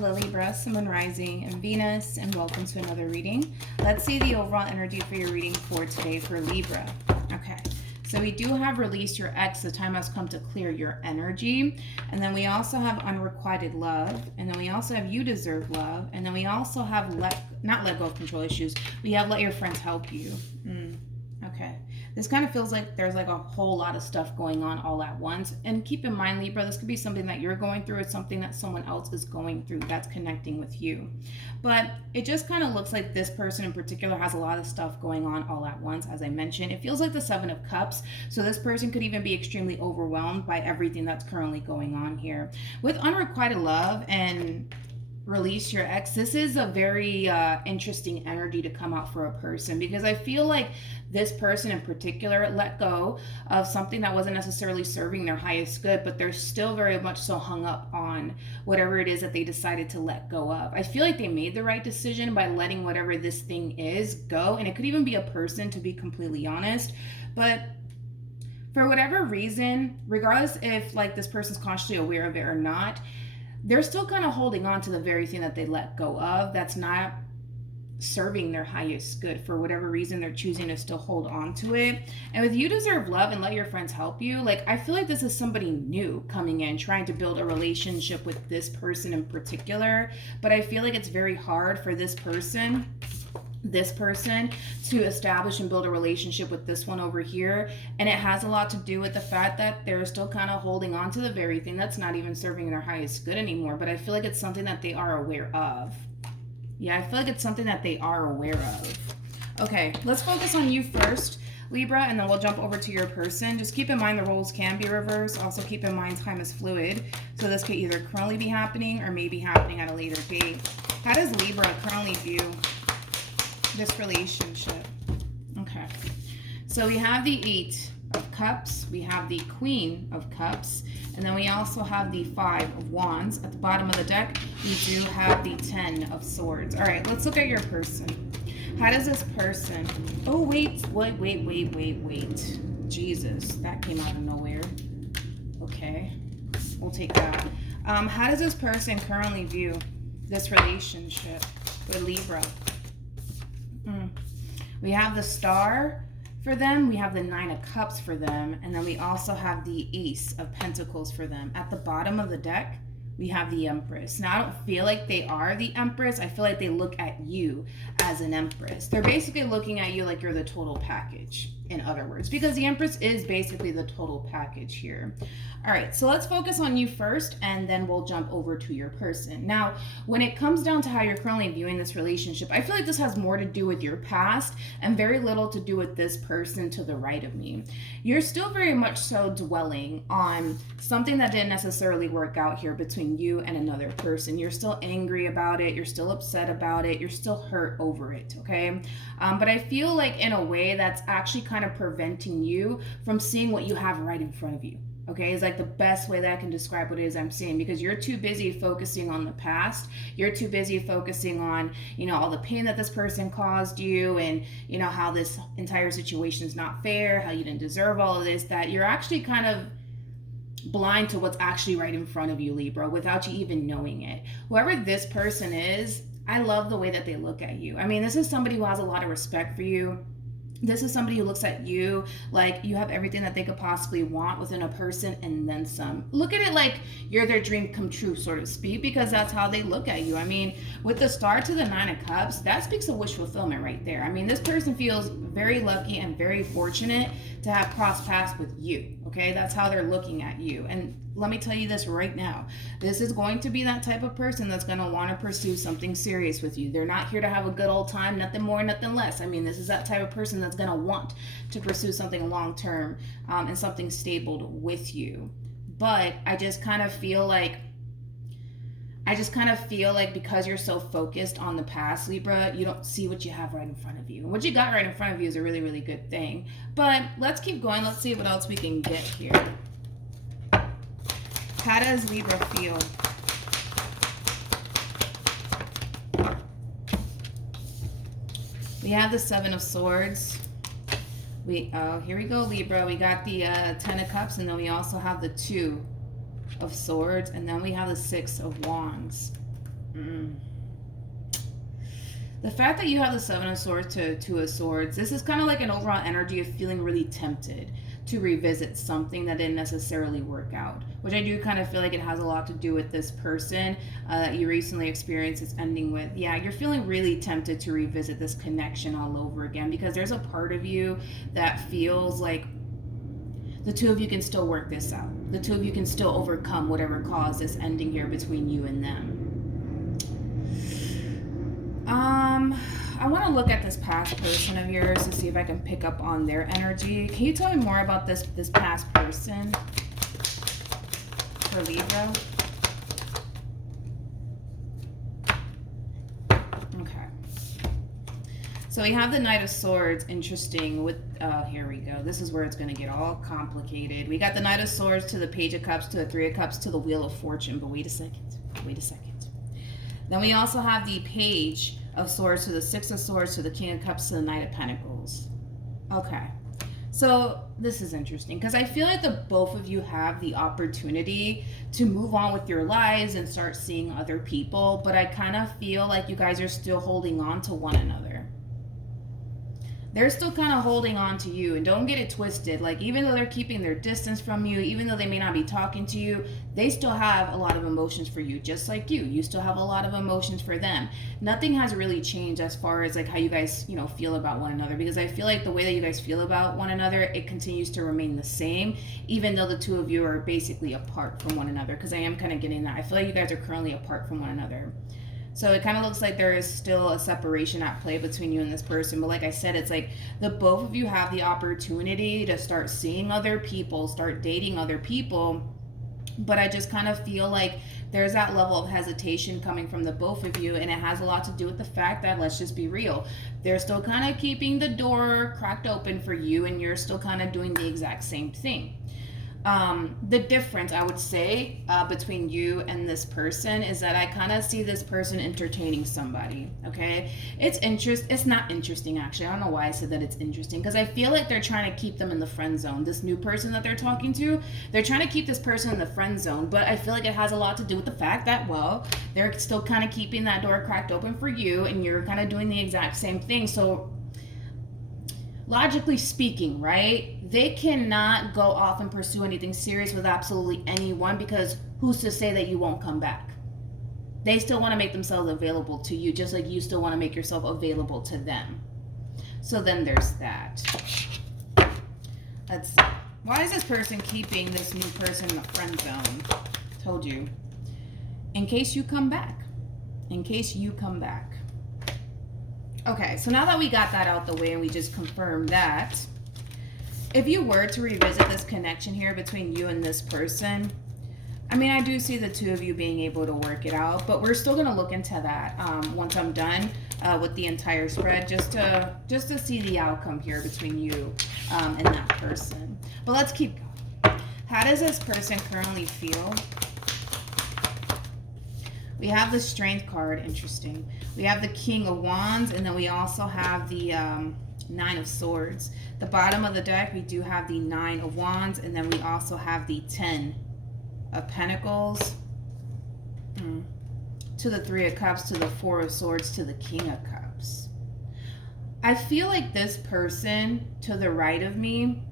Hello Libra, Sun, Rising, and Venus, and welcome to another reading. Let's see the overall energy for your reading for today for Libra. Okay, so we do have Release Your Ex, the time has come to clear your energy. And then we also have Unrequited Love, and then we also have You Deserve Love, and then we also have not let go of control issues, we have Let Your Friends Help You. Okay, this kind of feels like there's like a whole lot of stuff going on all at once. And keep in mind, Libra, this could be something that you're going through. It's something that someone else is going through that's connecting with you. But it just kind of looks like this person in particular has a lot of stuff going on all at once. As I mentioned, it feels like the Seven of Cups. So this person could even be extremely overwhelmed by everything that's currently going on here. With Unrequited Love and Release Your Ex, this is a very interesting energy to come out for a person, because I feel like this person in particular let go of something that wasn't necessarily serving their highest good, but they're still very much so hung up on whatever it is that they decided to let go of. I feel like they made the right decision by letting whatever this thing is go, and it could even be a person, to be completely honest. But for whatever reason, regardless if like this person's consciously aware of it or not, they're still kind of holding on to the very thing that they let go of that's not serving their highest good. For whatever reason, they're choosing to still hold on to it. And with You Deserve Love and Let Your Friends Help You, like, I feel like this is somebody new coming in, trying to build a relationship with this person in particular. But I feel like it's very hard for this person to establish and build a relationship with this one over here. And it has a lot to do with the fact that they're still kind of holding on to the very thing that's not even serving their highest good anymore. But I feel like it's something that they are aware of. Yeah, I feel like it's something that they are aware of. Okay, let's focus on you first, Libra, and then we'll jump over to your person. Just keep in mind the roles can be reversed. Also keep in mind time is fluid. So this could either currently be happening or may be happening at a later date. How does Libra currently view this relationship? Okay, so we have the Eight of Cups, we have the Queen of Cups, and then we also have the Five of Wands. At the bottom of the deck, we do have the Ten of Swords. All right, let's look at your person. How does this person... Oh, wait. Jesus, that came out of nowhere. Okay, we'll take that. How does this person currently view this relationship with Libra? We have the Star for them, we have the Nine of Cups for them, and then we also have the Ace of Pentacles for them. At the bottom of the deck, we have the Empress. Now, I don't feel like they are the Empress. I feel like they look at you as an Empress. They're basically looking at you like you're the total package, in other words, because the Empress is basically the total package here. All right, so let's focus on you first, and then we'll jump over to your person. Now, when it comes down to how you're currently viewing this relationship, I feel like this has more to do with your past and very little to do with this person to the right of me. You're still very much so dwelling on something that didn't necessarily work out here between you and another person. You're still angry about it. You're still upset about it. You're still hurt over it, okay? But I feel like in a way that's actually kind of preventing you from seeing what you have right in front of you. Okay, is like the best way that I can describe what it is I'm seeing, because you're too busy focusing on the past. You're too busy focusing on, all the pain that this person caused you, and, how this entire situation is not fair, how you didn't deserve all of this, that you're actually kind of blind to what's actually right in front of you, Libra, without you even knowing it. Whoever this person is, I love the way that they look at you. I mean, this is somebody who has a lot of respect for you. This is somebody who looks at you like you have everything that they could possibly want within a person and then some. Look at it like you're their dream come true, so to speak, because that's how they look at you. I mean, with the Star to the Nine of Cups, that speaks of wish fulfillment right there. I mean, this person feels very lucky and very fortunate to have crossed paths with you, okay? That's how they're looking at you. And let me tell you this right now. This is going to be that type of person that's going to want to pursue something serious with you. They're not here to have a good old time, nothing more, nothing less. I mean, this is that type of person that's going to want to pursue something long-term and something stable with you. But I just kind of feel like because you're so focused on the past, Libra, you don't see what you have right in front of you. And what you got right in front of you is a really, really good thing. But let's keep going. Let's see what else we can get here. How does Libra feel? We have the Seven of Swords. Here we go, Libra. We got the Ten of Cups, and then we also have the Two of Swords, and then we have the Six of Wands. The fact that you have the Seven of Swords to Two of Swords, this is kind of like an overall energy of feeling really tempted to revisit something that didn't necessarily work out, which I do kind of feel like it has a lot to do with this person that you recently experienced this ending with. Yeah, you're feeling really tempted to revisit this connection all over again, because there's a part of you that feels like the two of you can still work this out. The two of you can still overcome whatever caused this ending here between you and them. I want to look at this past person of yours to see if I can pick up on their energy. Can you tell me more about this past person for Libra? Okay. So we have the Knight of Swords, interesting, with, here we go. This is where it's going to get all complicated. We got the Knight of Swords to the Page of Cups, to the Three of Cups, to the Wheel of Fortune. But wait a second. Then we also have the Page of Swords to the Six of Swords, to the King of Cups, to the Knight of Pentacles. Okay. So this is interesting, because I feel like the both of you have the opportunity to move on with your lives and start seeing other people, but I kind of feel like you guys are still holding on to one another. They're still kind of holding on to you, and don't get it twisted. Like, even though they're keeping their distance from you, even though they may not be talking to you, they still have a lot of emotions for you, just like you. You still have a lot of emotions for them. Nothing has really changed as far as like how you guys, you know, feel about one another, because I feel like the way that you guys feel about one another, it continues to remain the same, even though the two of you are basically apart from one another, because I am kind of getting that. I feel like you guys are currently apart from one another. So it kind of looks like there is still a separation at play between you and this person. But like I said, it's like the both of you have the opportunity to start seeing other people, start dating other people. But I just kind of feel like there's that level of hesitation coming from the both of you. And it has a lot to do with the fact that, let's just be real, they're still kind of keeping the door cracked open for you, and you're still kind of doing the exact same thing. The difference, I would say, between you and this person is that I kind of see this person entertaining somebody, okay? It's not interesting, actually. I don't know why I said that it's interesting, because I feel like they're trying to keep them in the friend zone. This new person that they're talking to, they're trying to keep this person in the friend zone, but I feel like it has a lot to do with the fact that, well, they're still kind of keeping that door cracked open for you, and you're kind of doing the exact same thing. So logically speaking, right, they cannot go off and pursue anything serious with absolutely anyone, because who's to say that you won't come back? They still want to make themselves available to you, just like you still want to make yourself available to them. So then there's that. Let's see. Why is this person keeping this new person in the friend zone? Told you. In case you come back. In case you come back. Okay, so now that we got that out the way and we just confirmed that, if you were to revisit this connection here between you and this person, I mean, I do see the two of you being able to work it out, but we're still going to look into that once I'm done with the entire spread, just to see the outcome here between you and that person. But let's keep going. How does this person currently feel? We have the Strength card, interesting. We have the King of Wands, and then we also have the Nine of Swords. The bottom of the deck, we do have the Nine of Wands, and then we also have the 10 of Pentacles, to the Three of Cups, to the Four of Swords, to the King of Cups. I feel like this person to the right of me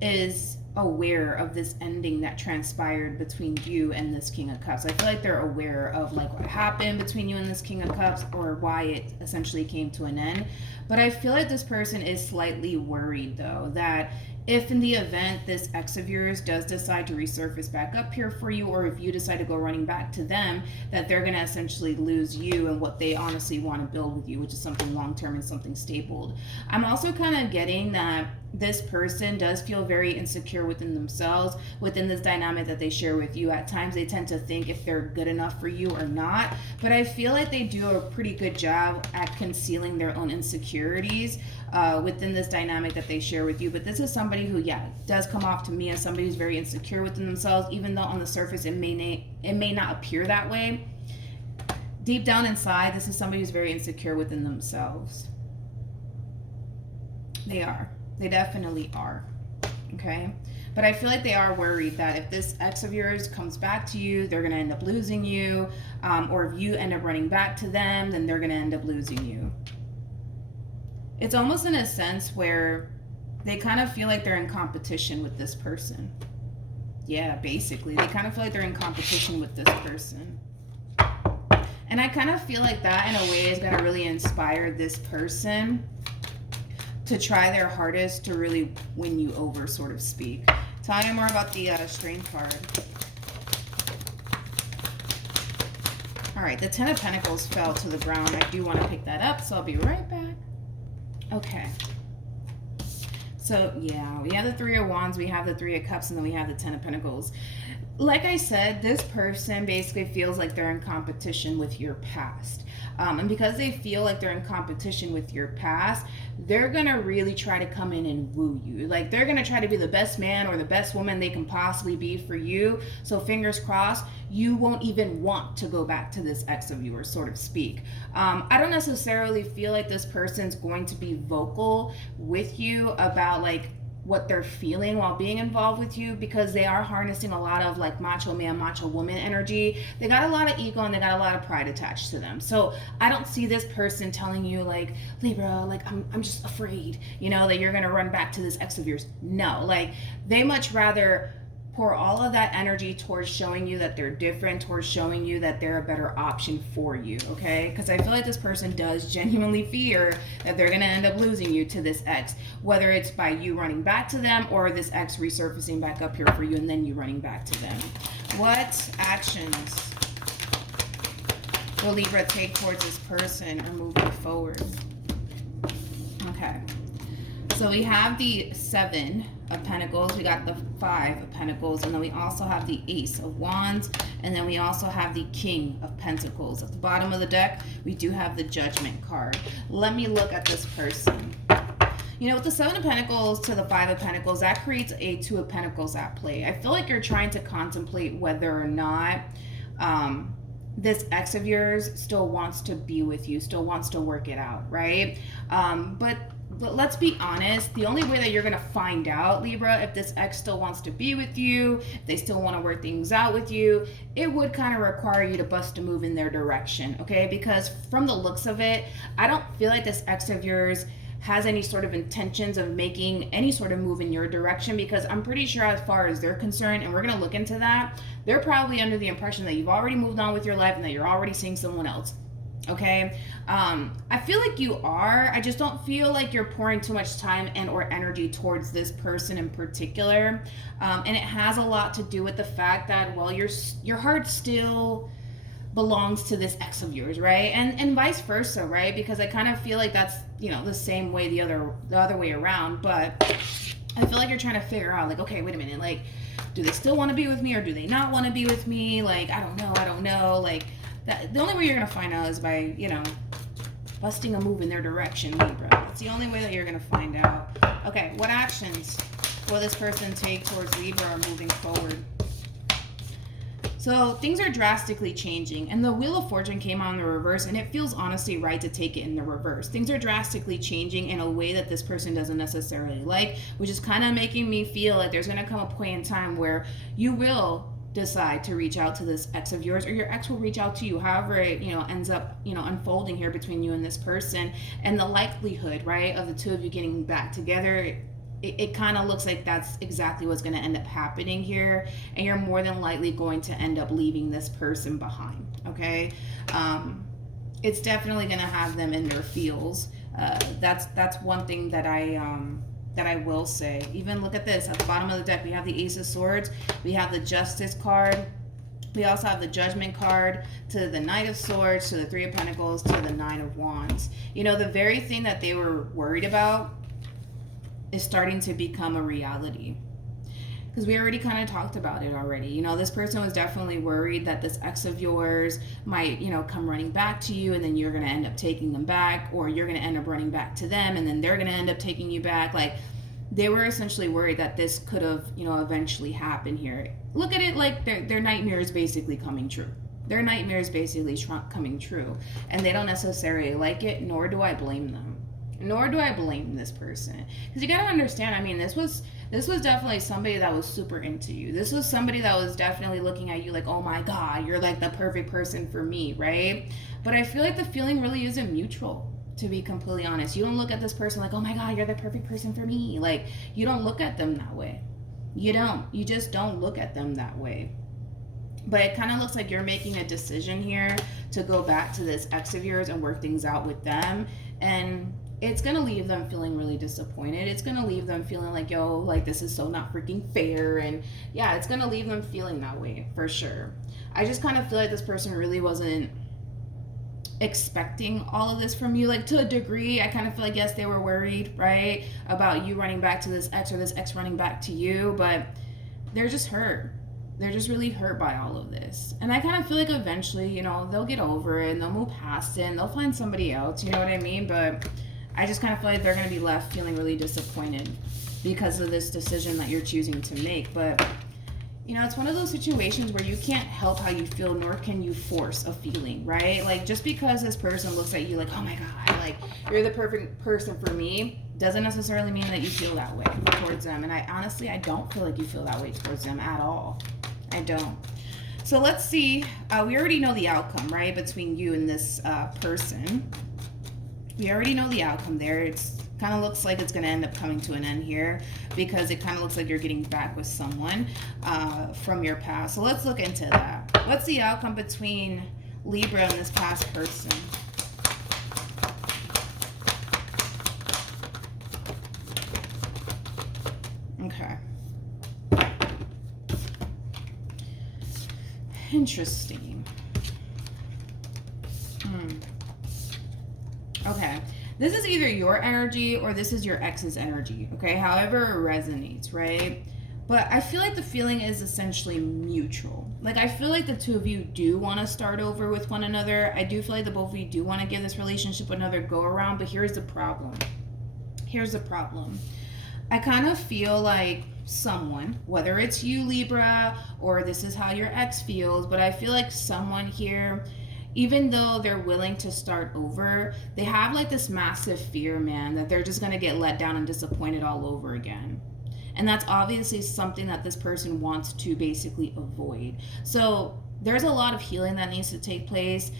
is aware of this ending that transpired between you and this King of Cups. I feel like they're aware of like what happened between you and this King of Cups, or why it essentially came to an end. But I feel like this person is slightly worried, though, that if in the event this ex of yours does decide to resurface back up here for you, or if you decide to go running back to them, that they're going to essentially lose you and what they honestly want to build with you, which is something long-term and something stable. I'm also kind of getting that this person does feel very insecure within themselves, within this dynamic that they share with you. At times they tend to think if they're good enough for you or not, but I feel like they do a pretty good job at concealing their own insecurities within this dynamic that they share with you. But this is somebody who, yeah, does come off to me as somebody who's very insecure within themselves, even though on the surface it may not appear that way. Deep down inside, this is somebody who's very insecure within themselves. They are. They definitely are. Okay? But I feel like they are worried that if this ex of yours comes back to you, they're going to end up losing you. Or if you end up running back to them, then they're going to end up losing you. It's almost in a sense where they kind of feel like they're in competition with this person. Yeah, basically. They kind of feel like they're in competition with this person. And I kind of feel like that in a way is going to really inspire this person to try their hardest to really win you over, so to speak. Tell me more about the Strength card. All right, the Ten of Pentacles fell to the ground. I do want to pick that up, so I'll be right back. Okay. So, yeah, we have the Three of Wands, we have the Three of Cups, and then we have the Ten of Pentacles. Like I said, this person basically feels like they're in competition with your past. And because they feel like they're in competition with your past, they're going to really try to come in and woo you. Like, they're going to try to be the best man or the best woman they can possibly be for you. So fingers crossed, you won't even want to go back to this ex of yours, so to speak. I don't necessarily feel like this person's going to be vocal with you about like what they're feeling while being involved with you, because they are harnessing a lot of like macho man, macho woman energy. They got a lot of ego and they got a lot of pride attached to them. So I don't see this person telling you like, Libra, like I'm just afraid, you know, that you're gonna run back to this ex of yours. No, like they much rather pour all of that energy towards showing you that they're different, towards showing you that they're a better option for you, okay? Because I feel like this person does genuinely fear that they're going to end up losing you to this ex, whether it's by you running back to them or this ex resurfacing back up here for you and then you running back to them. What actions will Libra take towards this person or moving forward? Okay. So we have the Seven of Pentacles, we got the Five of Pentacles, and then we also have the Ace of Wands, and then we also have the King of Pentacles. At the bottom of the deck, we do have the Judgment card. Let me look at this person. You know, with the Seven of Pentacles to the Five of Pentacles, that creates a Two of Pentacles at play. I feel like you're trying to contemplate whether or not this ex of yours still wants to be with you, still wants to work it out, right? But let's be honest, the only way that you're going to find out, Libra, if this ex still wants to be with you, if they still want to work things out with you, it would kind of require you to bust a move in their direction, okay? Because from the looks of it, I don't feel like this ex of yours has any sort of intentions of making any sort of move in your direction, because I'm pretty sure as far as they're concerned, and we're going to look into that, they're probably under the impression that you've already moved on with your life and that you're already seeing someone else. Okay, I feel like you are. I just don't feel like you're pouring too much time and or energy towards this person in particular, and it has a lot to do with the fact that, well, your heart still belongs to this ex of yours, right? And vice versa, right? Because I kind of feel like that's, you know, the same way the other way around. But I feel like you're trying to figure out, like, okay, wait a minute, like, do they still want to be with me or do they not want to be with me? Like, I don't know, like. The only way you're going to find out is by, you know, busting a move in their direction, Libra. It's the only way that you're going to find out. Okay, what actions will this person take towards Libra moving forward? So things are drastically changing, and the Wheel of Fortune came out in the reverse, and it feels honestly right to take it in the reverse. Things are drastically changing in a way that this person doesn't necessarily like, which is kind of making me feel like there's going to come a point in time where you will decide to reach out to this ex of yours, or your ex will reach out to you, however it, you know, ends up, you know, unfolding here between you and this person. And the likelihood, right, of the two of you getting back together, it kind of looks like that's exactly what's going to end up happening here, and you're more than likely going to end up leaving this person behind, okay? It's definitely going to have them in their feels. That's one thing that I will say. Even look at this. At the bottom of the deck, we have the Ace of Swords. We have the Justice card. We also have the Judgment card, to the Knight of Swords, to the Three of Pentacles, to the Nine of Wands. You know, the very thing that they were worried about is starting to become a reality. Because we already kind of talked about it already. You know, this person was definitely worried that this ex of yours might, you know, come running back to you, and then you're going to end up taking them back, or you're going to end up running back to them, and then they're going to end up taking you back. Like, they were essentially worried that this could have, you know, eventually happened here. Look at it like their nightmares basically coming true. Their nightmares basically coming true. And they don't necessarily like it, nor do I blame them. Nor do I blame this person, because you gotta understand. I mean, this was definitely somebody that was super into you. This was somebody that was definitely looking at you like, oh my god, you're like the perfect person for me, right? But I feel like the feeling really isn't mutual. To be completely honest, you don't look at this person like, oh my god, you're the perfect person for me. Like, you don't look at them that way. You don't. You just don't look at them that way. But it kind of looks like you're making a decision here to go back to this ex of yours and work things out with them. And it's going to leave them feeling really disappointed. It's going to leave them feeling like, yo, like, this is so not freaking fair. And yeah, it's going to leave them feeling that way for sure. I just kind of feel like this person really wasn't expecting all of this from you. Like, to a degree, I kind of feel like, yes, they were worried, right, about you running back to this ex or this ex running back to you, but they're just hurt. They're just really hurt by all of this. And I kind of feel like eventually, you know, they'll get over it and they'll move past it and they'll find somebody else, you know what I mean? But I just kind of feel like they're going to be left feeling really disappointed because of this decision that you're choosing to make. But, you know, it's one of those situations where you can't help how you feel, nor can you force a feeling, right? Like, just because this person looks at you like, oh my God, like, you're the perfect person for me, doesn't necessarily mean that you feel that way towards them. And I honestly don't feel like you feel that way towards them at all. I don't. So let's see. We already know the outcome, right, between you and this person. We already know the outcome there. It's kind of looks like it's going to end up coming to an end here because it kind of looks like you're getting back with someone from your past. So let's look into that. What's the outcome between Libra and this past person? Okay. Interesting. Okay. This is either your energy or this is your ex's energy, okay? However it resonates, right? But I feel like the feeling is essentially mutual. Like, I feel like the two of you do want to start over with one another. I do feel like the both of you do want to give this relationship another go around, but here's the problem. Here's the problem. I kind of feel like someone, whether it's you, Libra, or this is how your ex feels, but I feel like someone here, even though they're willing to start over, they have like this massive fear, man, that they're just going to get let down and disappointed all over again. And that's obviously something that this person wants to basically avoid. So there's a lot of healing that needs to take place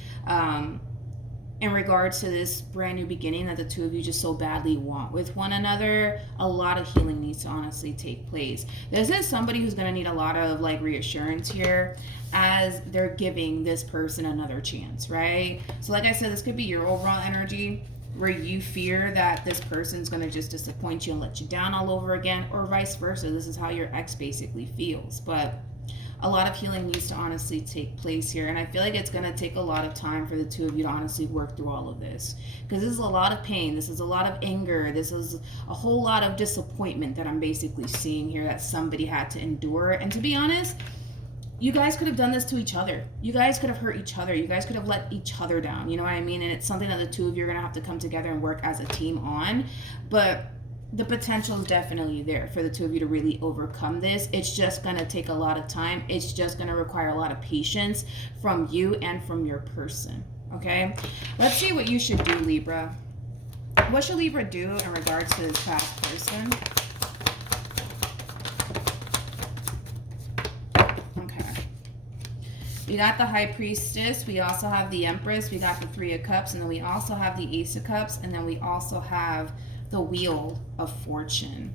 in regards to this brand new beginning that the two of you just so badly want with one another. A lot of healing needs to honestly take place. This is somebody who's going to need a lot of like reassurance here as they're giving this person another chance, right? So like I said, this could be your overall energy where you fear that this person's going to just disappoint you and let you down all over again, or vice versa. This is how your ex basically feels. But a lot of healing needs to honestly take place here. And I feel like it's going to take a lot of time for the two of you to honestly work through all of this. Because this is a lot of pain. This is a lot of anger. This is a whole lot of disappointment that I'm basically seeing here that somebody had to endure. And to be honest, you guys could have done this to each other. You guys could have hurt each other. You guys could have let each other down. You know what I mean? And it's something that the two of you are going to have to come together and work as a team on. But the potential is definitely there for the two of you to really overcome this. It's just going to take a lot of time. It's just going to require a lot of patience from you and from your person. Okay? Let's see what you should do, Libra. What should Libra do in regards to this past person? We got the High Priestess. We also have the Empress. We got the Three of Cups. And then we also have the Ace of Cups. And then we also have the Wheel of Fortune.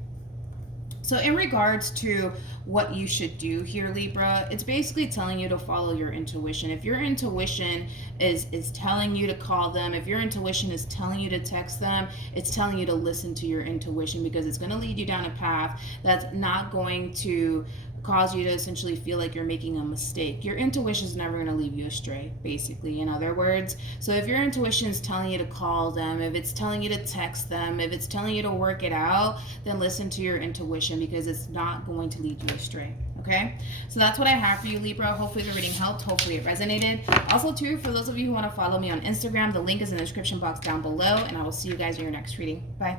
So in regards to what you should do here, Libra, it's basically telling you to follow your intuition. If your intuition is telling you to call them, if your intuition is telling you to text them, it's telling you to listen to your intuition, because it's going to lead you down a path that's not going to cause you to essentially feel like you're making a mistake. Your intuition is never going to leave you astray, basically, in other words. So if your intuition is telling you to call them, if it's telling you to text them, if it's telling you to work it out, then listen to your intuition, because it's not going to lead you astray. Okay, so that's what I have for you, Libra. Hopefully the reading helped. Hopefully it resonated. Also, too, for those of you who want to follow me on Instagram, the link is in the description box down below, and I will see you guys in your next reading. Bye.